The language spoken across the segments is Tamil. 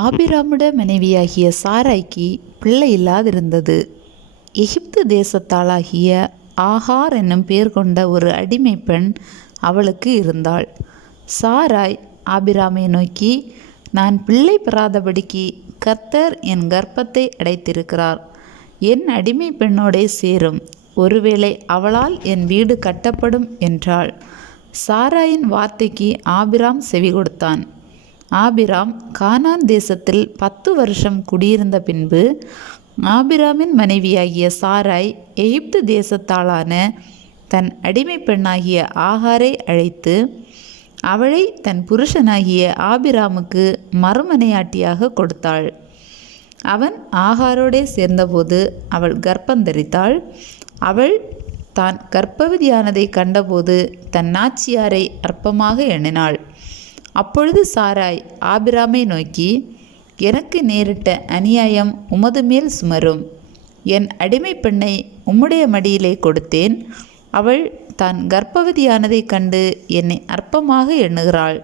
ஆபிராமுடைய மனைவியாகிய சாராய்க்கு பிள்ளை இல்லாதிருந்தது. எகிப்து தேசத்தாளாகிய ஆகார் என்னும் பேர் கொண்ட ஒரு அடிமை பெண் அவளுக்கு இருந்தாள். சாராய் ஆபிராமை நோக்கி, நான் பிள்ளை பெறாதபடிக்கு கர்த்தர் என் கர்ப்பத்தை அடைத்திருக்கிறார். என் அடிமை பெண்ணோடே சேரும், ஒருவேளை அவளால் என் வீடு கட்டப்படும் என்றாள். சாராயின் வார்த்தைக்கு ஆபிராம் செவி கொடுத்தான். ஆபிராம் கானான் தேசத்தில் 10 வருஷம் குடியிருந்த பின்பு ஆபிராமின் மனைவியாகிய சாராய் எகிப்து தேசத்தாளான தன் அடிமை பெண்ணாகிய ஆகாரை அழைத்து அவளை தன் புருஷனாகிய ஆபிராமுக்கு மறுமனையாட்டியாக கொடுத்தாள். அவன் ஆகாரோடே சேர்ந்தபோது அவள் கர்ப்பந்தரித்தாள். அவள் தான் கர்ப்பவதியானதை கண்டபோது தன் நாச்சியாரை அற்பமாக எண்ணினாள். அப்பொழுது சாராய் ஆபிராமை நோக்கி, எனக்கு நேரிட்ட அநியாயம் உமது மேல் சுமரும். என் அடிமை பெண்ணை உம்முடைய மடியிலே கொடுத்தேன். அவள் தான் கர்ப்பவதியானதை கண்டு என்னை அற்பமாக எண்ணுகிறாள்.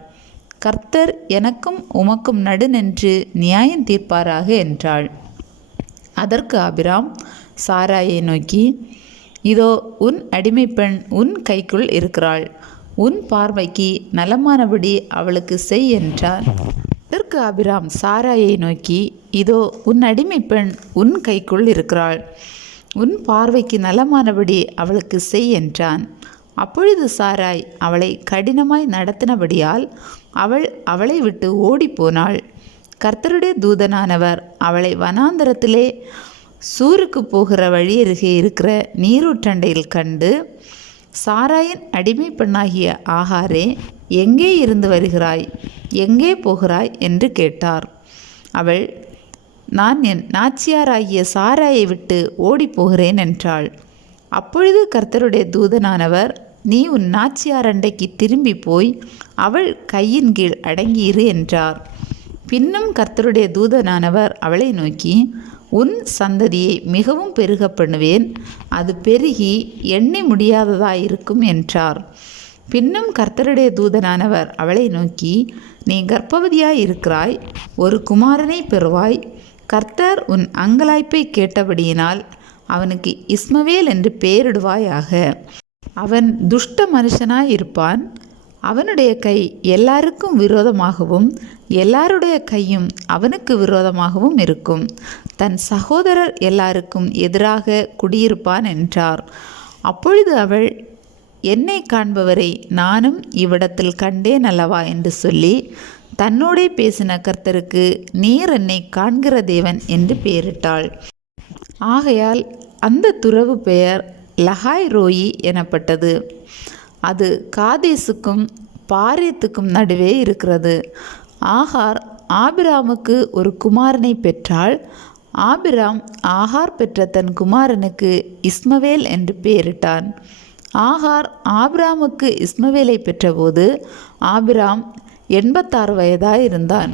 கர்த்தர் எனக்கும் உமக்கும் நடுநின்று நியாயம் தீர்ப்பாராக என்றாள். அதற்கு ஆபிராம் சாராயை நோக்கி, இதோ உன் அடிமை பெண் உன் கைக்குள் இருக்கிறாள். உன் பார்வைக்கு நலமானபடி அவளுக்கு செய் என்றார். அதற்கு ஆபிராம் சாராயை நோக்கி, இதோ உன் அடிமை பெண் உன் கைக்குள் இருக்கிறாள். உன் பார்வைக்கு நலமானபடி அவளுக்கு செய் என்றான். அப்பொழுது சாராய் அவளை கடினமாய் நடத்தினபடியால் அவள் அவளை விட்டு ஓடிப்போனாள். கர்த்தருடைய தூதனானவர் அவளை வனாந்தரத்திலே சூருக்கு போகிற வழியருகே இருக்கிற நீரூற்றண்டையில் கண்டு, சாராயின் அடிமை பெண்ணாகிய ஆகாரே, எங்கே இருந்து வருகிறாய், எங்கே போகிறாய் என்று கேட்டார். அவள், நான் என் நாச்சியாராகிய சாராயை விட்டு ஓடிப்போகிறேன் என்றாள். அப்பொழுது கர்த்தருடைய தூதனானவர், நீ உன் நாச்சியாரண்டைக்கு திரும்பி போய் அவள் கையின் கீழ் அடங்கியிரு என்றார். பின்னும் கர்த்தருடைய தூதனானவர் அவளை நோக்கி, உன் சந்ததியை மிகவும் பெருக பண்ணுவேன், அது பெருகி எண்ணி முடியாததாயிருக்கும் என்றார். பின்னும் கர்த்தருடைய தூதனானவர் அவளை நோக்கி, நீ கர்ப்பவதியாயிருக்கிறாய், ஒரு குமாரனை பெறுவாய். கர்த்தர் உன் அங்கலாய்ப்பை கேட்டபடியினால் அவனுக்கு இஸ்மவேல் என்று பெயரிடுவாயாக. அவன் துஷ்ட மனுஷனாயிருப்பான். அவனுடைய கை எல்லாருக்கும் விரோதமாகவும் எல்லாருடைய கையும் அவனுக்கு விரோதமாகவும் இருக்கும். தன் சகோதரர் எல்லாருக்கும் எதிராக குடியிருப்பான் என்றார். அப்பொழுது அவள், என்னை காண்பவரை நானும் இவ்விடத்தில் கண்டேன் அல்லவா என்று சொல்லி தன்னோடே பேசின கர்த்தருக்கு நீர் என்னை காண்கிற தேவன் என்று பெயரிட்டாள். ஆகையால் அந்த துறவு பெயர் லகாய் ரோயி எனப்பட்டது. அது காதேசுக்கும் பாரேத்துக்கும் நடுவே இருக்கிறது. ஆகார் ஆபிராமுக்கு ஒரு குமாரனை பெற்றாள். ஆபிராம் ஆகார் பெற்ற தன் குமாரனுக்கு இஸ்மவேல் என்று பெயரிட்டான். ஆகார் ஆபிராமுக்கு இஸ்மவேலை பெற்றபோது ஆபிராம் 86 வயதாயிருந்தான்.